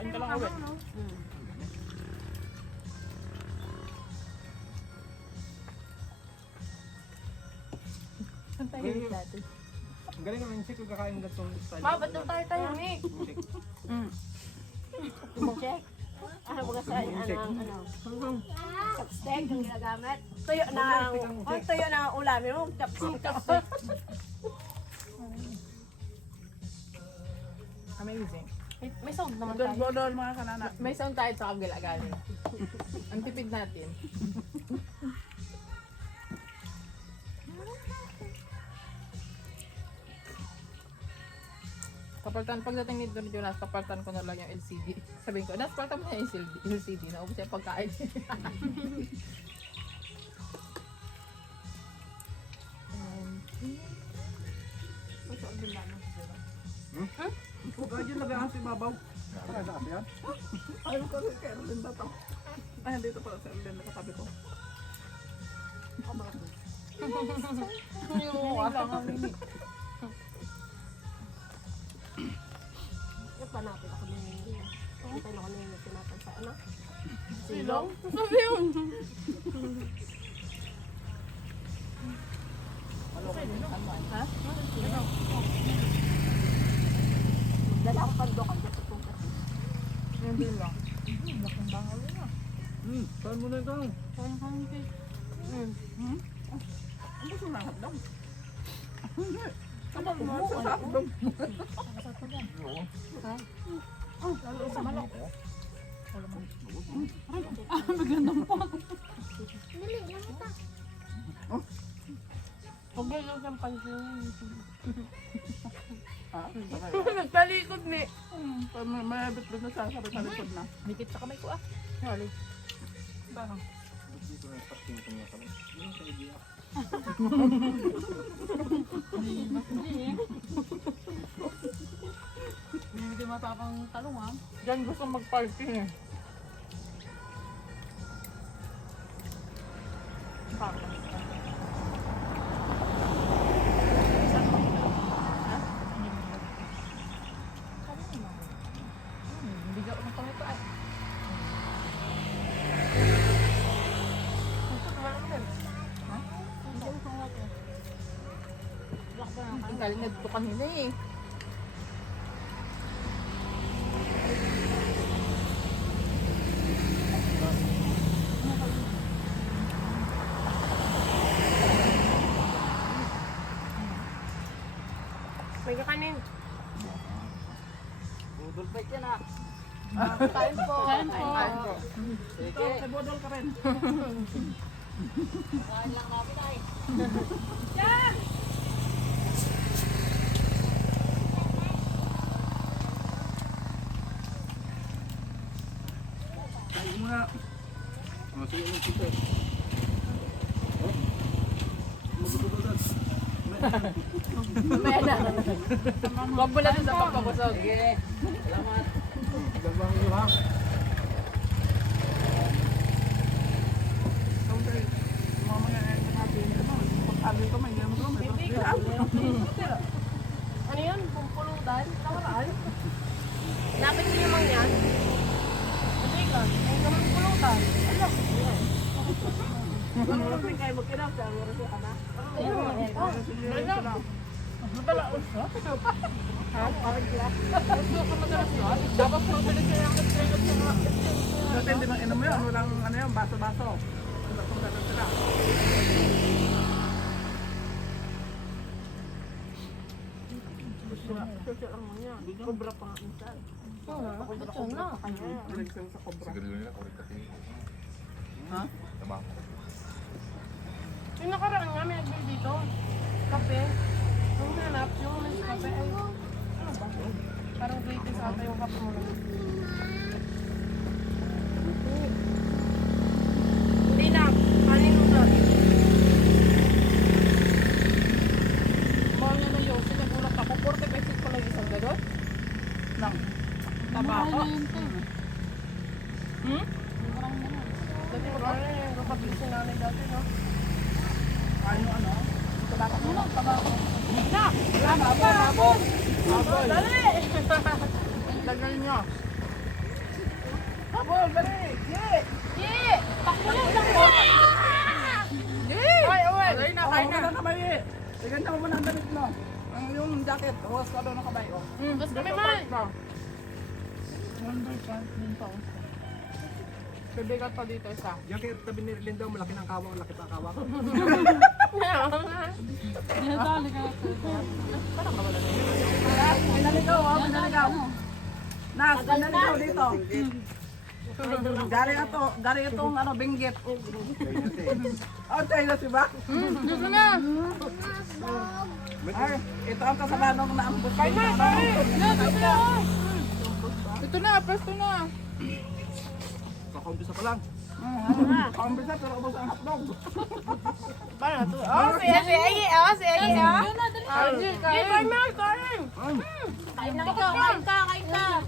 Kain ka lang ulit. Ang tahimik natin. Ang galing naman yung chick, kakain ng gatong style. Ma, ba't daw tayo tahimik? Check. Ano ba kasi ano? Chopstick yung ginagamit. Tuyo na tuyo na ang ulamin mo. Chopstick. Amazing. May sound naman Doon tayo. bodol mga kanana. May sound tayo sa kabila galing. Ang tipid natin. Kapaltan, pagdating ni Don Jonas, kapaltan ko na lang yung LCD. Sabihin ko, Nas, paltan mo na yung LCD. Naubos yung pagkain. Radyo lagaan si Babaw. Kaya sa kasi yan? Ayaw ko rin kay Erlyn na to. Ay, dito pala sa Erlyn, nakatabi ko. Panapin ako ng hindi. Antay ako na yung tinatan sa ano? Silong? Sabi yun. Ha? Dala akong pandokan sa tutong kasi. Hindi lang. Laking bangal na. Saan mo na ito? Ang gusto na hotdog. Hindi. Ano mo sa hotdog? Lalo sa malak. Magandang po. Huwag na lang siyang pansin. Nagtalikod ni. May bit-bit na sasabi sa likod na. Dikit sa kamay ko ah. Hali. Parang. Dito na parking ito nga kami. Yun sa idea. Hindi matapang talong ah. Diyan gusto mag-parking eh. Parang. Bigaw ng kamay ko ay. Ang galing na dito kanina eh. May kakanin. Budol bike yan ah. Kain po. Kain po. Ito, sa bodol ka rin. Kain lang namin ay. Kain mo nga. Sige mo kita. Magbubudan. Mamaya na. Huwag mo na ito sa pagpapasog. Salamat. Gabang nyo ha. Okay. Mamaya na natin. Pag-sabi ko, may gano'n ko. Ano yun? Pumpulutan? Nakaraan? Lapit niyo mang yan? Hindi ka. Ay, naman pulutan. Alam. Ano rin kayo magkirap? Sa ano rin ka na? Ano? Matala uso? Ha? Parang glass? Uso ka madalas yun? Dapat mo sila siya yung nag-trainet sa mga dati hindi mang inom yun. Walang ano yun, baso-baso. Dapat mo sila sila. Susi lang mo niya. Kubra pa nga minsan. Oo nga. Ito na. Malig sila sa kobra. Siguro nila, kulit kasi. Ha? Tama. Yung nakaraan nga, may nagbili dito. Kape. Yung hanap, yung may kape ay... Ano ba? Parang greatest ata yung kape mo. Hindi na. Kanin mo na. Mahal nga na yun. Sinagulat ako. 40 pesos pa lang isang galon. Nang. Tabako. Hmm? Dati ko na yung kapabilis na namin dati, no? Ano? Tabako mo. Tabako. Na! Wala na. Abol. Dali! Tagal nyo. Habol, dali. Ye. Ye! Takbo lang, takbo! Ye. Ay, away! Kain na, kain na. Kamay, ye. Tignan mo muna ang damit mo. Yung jacket, huwas ka doon ng kamay. Oh. Basta kami man! Bibigat pa dito isa. Yung kaya tabi ni Linda, malaki ng kawang, laki pa ang kawang. May naligaw, oh. May naligaw. Nas, may naligaw dito. Gari itong ano, binggit. Oh, China si ba? Gusto na! Ay, ito ang kasalanong naambos. Kain na, kain! Ito na, presto na. Kakaumpisa pa lang. Kaumpisa pero ubos ang hotdog. Paano to? Oh, si Egi! Oh, si Egi! Kain na, kain! Kain na ikaw, kain ka, kain ka!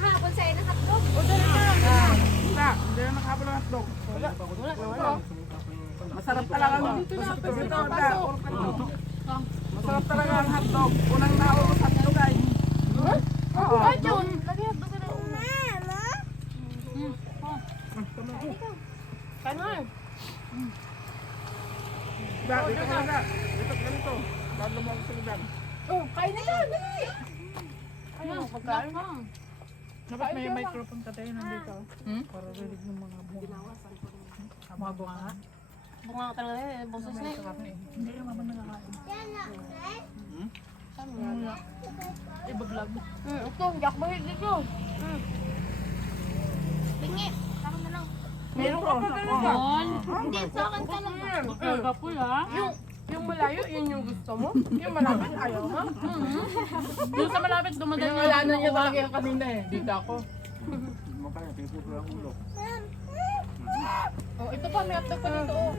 Nakahapon sa'yo ng hotdog. Hindi na nakapal ang hotdog. Masarap talaga ang masarap talaga ang hotdog. Unang naubos hotdog ay. Ay, Jun! Lagi hotdog ka na. Kain na. Dito ka na. Dito ganito. Lalo mo ang sinigang. Oh, kain na yan! Dali! Ano, pagkain? Dapat may microphone ka tayo nandito. Para rinig ng mga bunga. Mga bunga. Bunga ka talaga eh, boses na eh. Hindi yung mama nakakain. Iba-vlog. Ito, yak bahid dito. Bingi, saka na lang. Meron ko. Hindi, sa akin ka lang. Kapul ha? Yung malayo, yun yung gusto mo? Yung malapit, ayaw mo? Yung sa malapit dumadaan yung alanan niya talaga yung kanina eh. Dito ako. Makanya, pinupuso lang ulo. Oh, ito pa, may hotdog pa dito. Oh.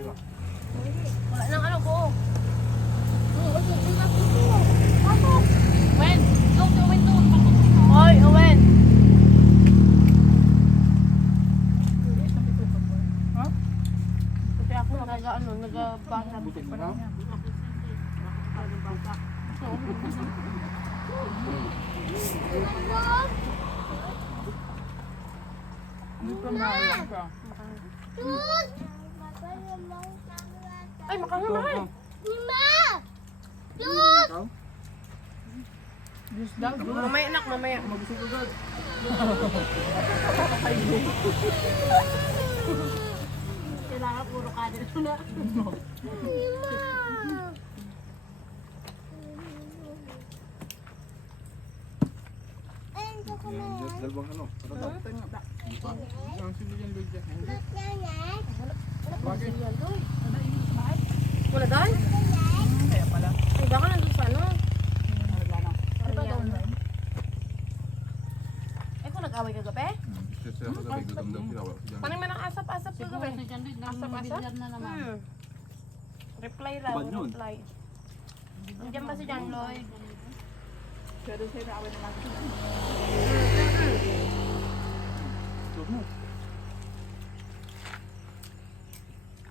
Wala nang ano ko. Wen, go to Wen to. Hoy, Owen. Ha? Kasi ako nagabasa. Butik pa na. Dito na alam ka. Ay, makangamay. Ikaw? Diyos daw. Mamaya anak, mamaya. Mabusog agad. Kailangan puro kanin na. Yan, dalawang ano. Ang sili yan, Luigi. Wala dahil? Kaya pala. Ay, baka nandun sa ano? Ano ba gawin mo? Ay, kung nag-away ka gabi? Kasi ako sabi, gutom daw pinawa ko dyan. Paano man ang asap-asap ka gabi? Asap-asap? Reply raw, Ban yun. reply. Nandiyan ba si John Lloyd? Pero sa'yo na awin naman.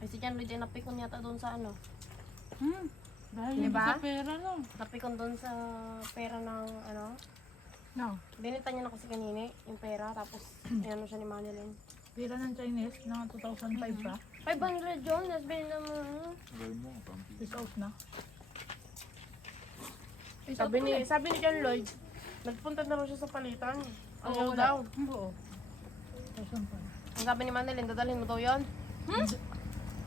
Ay, si John Lloyd ay napikon yata doon sa ano? Dahil Diba? sa pera no. Napikon doon sa pera ng ano? No. Binita niya na kasi kanina yung pera, tapos ano siya ni Manilyn. Pera ng Chinese na 2005 pa. 500 John, nasbili naman. Peace out na. Sabi ni John Lloyd, nagpunta na raw siya sa palitan. Ayaw daw. Oo. 2005. Ang sabi ni Manilyn, dadalhin mo daw yun?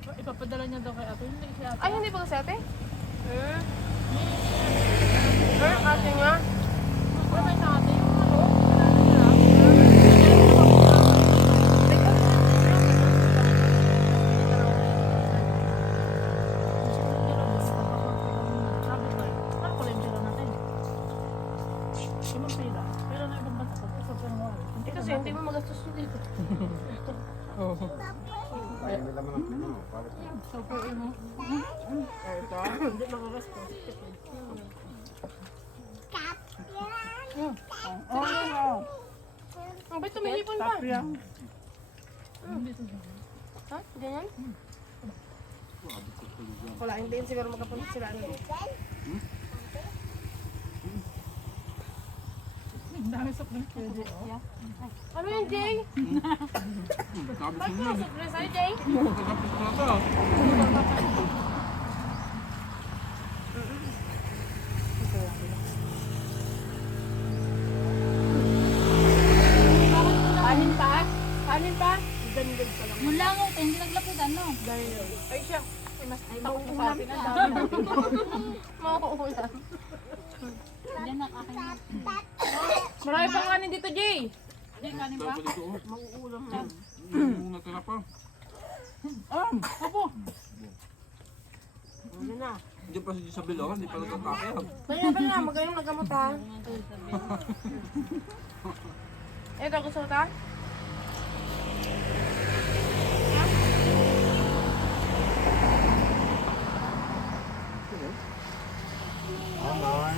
Ipapadala niya daw kay ate. Hindi si ate. Ay, hindi ba kasi ate? Ate nga. Wala may sa ate yung ano. Sabi ko eh, ano ko lang pera natin? Ibang pera. Pera na ibang bansa. Sa pera mo. Hindi kasi hindi mo magastos yun dito. Kaya may laman ang pino. Para sa So, pera mo. Ito. Hindi makagastos. Oh. Ang ba't tumihipon pa? Tapia. Ha? Ganyan? Wala, hindi yun siguro makapunta sila. Ano? Ang dami sa pwede. Ano yun, Jay? Sabi Bakit ko mo na. surprise sa'yo, Jay? Pagkapit ko na to. Kanin pa? Kanin pa? Ganda pa lang. Mula nga, hindi naglapit ano. Ay, siya. Mas takot na sa atin. Ang dami. Mauulam. Diyan na kakin. Marami pang kanin dito, Jay. Diyan kanin Sabi pa. ko dito, oh. Mauulam na. Yung natira pa. Opo. Ano na? Hindi pa si Isabel, oh. Hindi pa nagkakaya. Kaya ba na, magayong nagamot ha? Ito, gusto mo ta?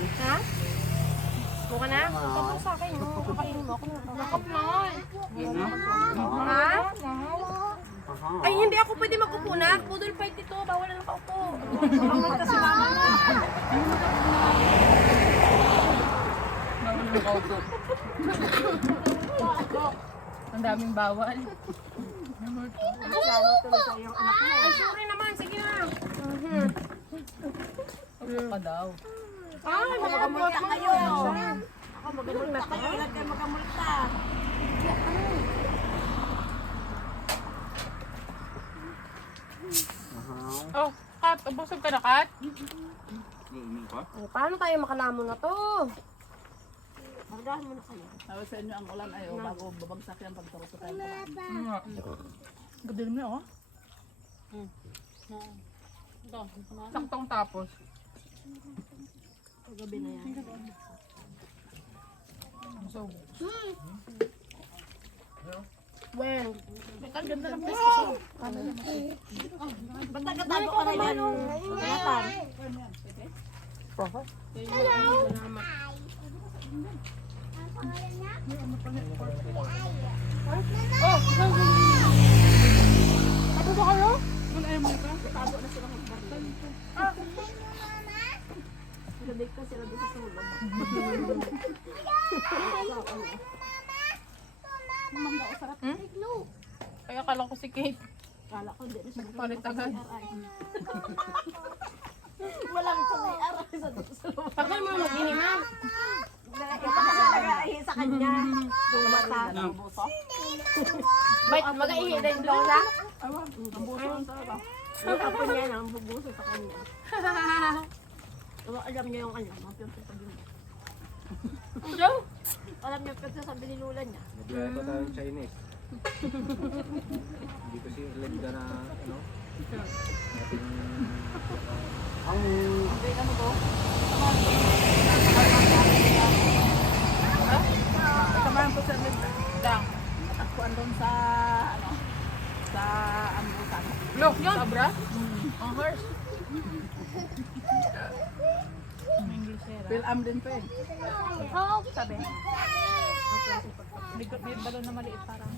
Ha? Gusto ka na? Tapos sa akin, yung kakainin mo. Nakap na. Ha? Ay, hindi ako pwede mag-upo na. Pudol fight ito. Bawal na nakaupo. Bawal kasi mama. Ang daming bawal. Kasama tuloy sa iyong anak mo. Ay, sorry naman. Sige na. Pa daw. Ay, magamulta kayo. Ako magamulta kayo. Ilan kayo magamulta? Oh, Kat, busog ka na, Kat? Ano pa? Ay, paano tayo makalamon na to? Margahan mo na kayo. Sabi sa inyo ang ulan ay bago babagsak yan pag taro sa tayo. Gadilim niya, oh. Ito. Saktong tapos. Gabi na yan. So, Wen. ang ganda ng place ko. Ba't nagkatago ka na yan? Kayatan. Hello. Oh! Ano ba kayo? Wala ayaw mo ito? Tago na sila magbartan. Sila dito, sila dito sa sulong. Kaya akala ko si Kate. Kala ko hindi na siya Palit agad. Walang may aray sa dito sa sulong. Pagka mo mag-inimam. Ito kasi nag-aihi sa kanya. Yung mata. Bait, mag-aihi din Lola. Awan, ang buso ang sarap. Yung apo niya nang bubuso sa kanya. Alam niya yung ano, mga pinagsasabi niya. Ano? Alam niya yung pinagsasabi ni Lola niya. Nagbiyahe pa tayong Chinese. Hindi kasi legda na, ano? Ating... Ang... Okay, ano ko? Samahan ko sa lang. Matakpuan doon sa, ano, sa ambutan. Look, sabra? Ang horse. Phil-am din pa eh. Oh, sabi. May balon na maliit parang.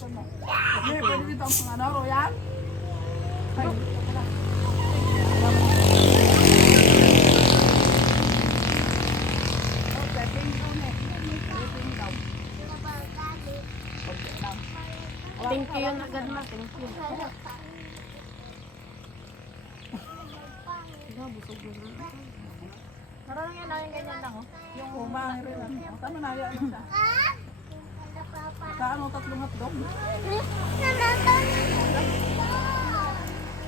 Hindi, pwede dito ang mga ano, Royal? Ay, Thank you yun agad na. Thank you. Marunong yan lang yung ganyan lang, oh. yung kumain rin. Ano. Tama na, yan siya. Sa ano, tatlong hotdog?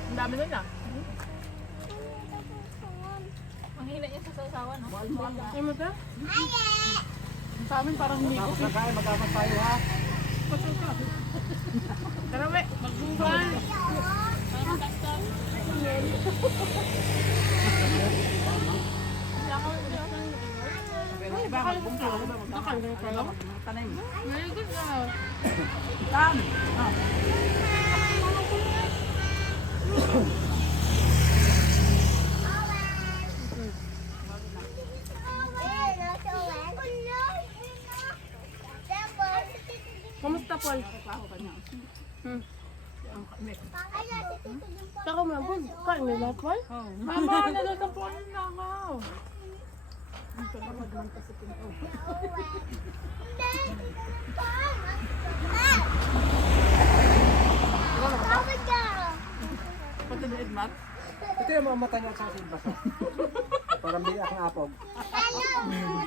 Ang dami nila. Ang hila niya sa sausawan, no? Ay mo ka? Sa amin parang higos. Kakain, magkakot tayo ha. Tara, we. Magbuhan. Parang custom. Pero iba, magbungka. Bakal na kayo. Tanim. Very good na. Tan! Kamusta, Paul? Ako kanya. Saka mo lang, Paul. Kan. lang nila, Paul. Mama, nagkakampuan na ako. Pati na Edmat. Ito yung mga mata niya sa asin basa. Parang biyak ng apog.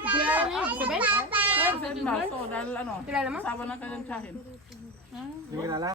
Kilala na yun, Isabel? Kaya sa Edmat, so dahil ano, Kilala mo? asawa ng kanyang tiyahin. Hindi kilala?